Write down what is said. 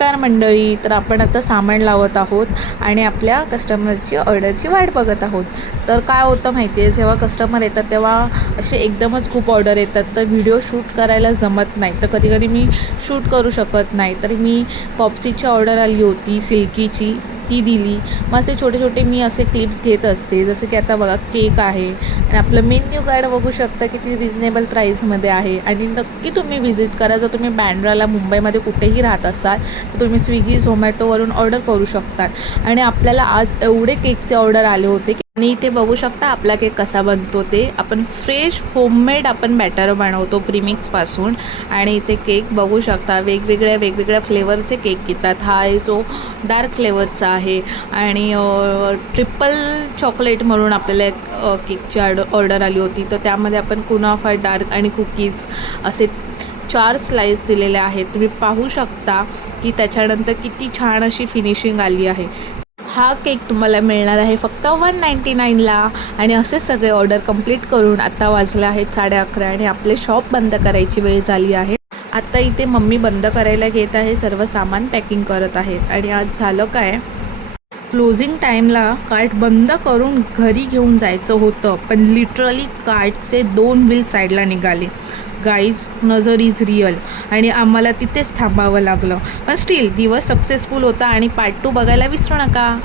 नमस्कार मंडळी. तर आपण आता सामान लावत आहोत आणि आपल्या कस्टमरची ऑर्डरची वाट बघत आहोत. तर काय होतं माहिती आहे, जेव्हा कस्टमर येतात तेव्हा असे एकदमच खूप ऑर्डर येतात, तर व्हिडिओ शूट करायला जमत नाही. तर कधी कधी मी शूट करू शकत नाही. तर मी पॉप्सीची ऑर्डर आली होती सिल्कीची, ती दिली. मग असे छोटे छोटे मी असे क्लिप्स घेत असते. जसं की आता बघा केक आहे आणि आपलं मेन्यू कार्ड बघू शकता किती रिजनेबल प्राईसमध्ये आहे. आणि नक्की तुम्ही व्हिजिट करा. जर तुम्ही बँड्राला मुंबईमध्ये कुठेही राहत असाल तर तुम्ही स्विगी झोमॅटोवरून ऑर्डर करू शकता. आणि आपल्याला आज एवढे केकचे ऑर्डर आले होते की, आणि इथे बघू शकता आपला केक कसा बनतो. ते आपण फ्रेश होममेड आपण बॅटर बनवतो प्रीमिक्सपासून. आणि इथे केक बघू शकता वेगवेगळ्या फ्लेवरचे केक येतात. हा आहे जो डार्क फ्लेवरचा आहे आणि ट्रिपल चॉकलेट म्हणून आपल्याला एक केकची ऑर्डर आली होती. तर त्यामध्ये आपण कुनाफा डार्क आणि कुकीज असे 4 स्लाइस दिलेले आहेत. तुम्ही पाहू शकता की त्याच्यानंतर किती छान अशी फिनिशिंग आली आहे. हा केक तुम्हाला मिळणार आहे फक्त 199ला. आणि असे सगळे ऑर्डर कंप्लीट करून आता वाजले आहेत 11:30 आणि आपले शॉप बंद करायची वेळ झाली आहे. आता इथे मम्मी बंद करायला घेत आहे, सर्व सामान पॅकिंग करत आहेत. आणि आज झालं काय, क्लोजिंग टाईमला कार्ट बंद करून घरी घेऊन जायचं होतं, पण लिटरली कार्टचे 2 व्हील साईडला निघाले. गाईज, नजर इज रिअल. आणि आम्हाला तिथेच थांबावं लागलं. पण स्टील दिवस सक्सेसफुल होता. आणि पार्ट 2 बघायला विसरू नका.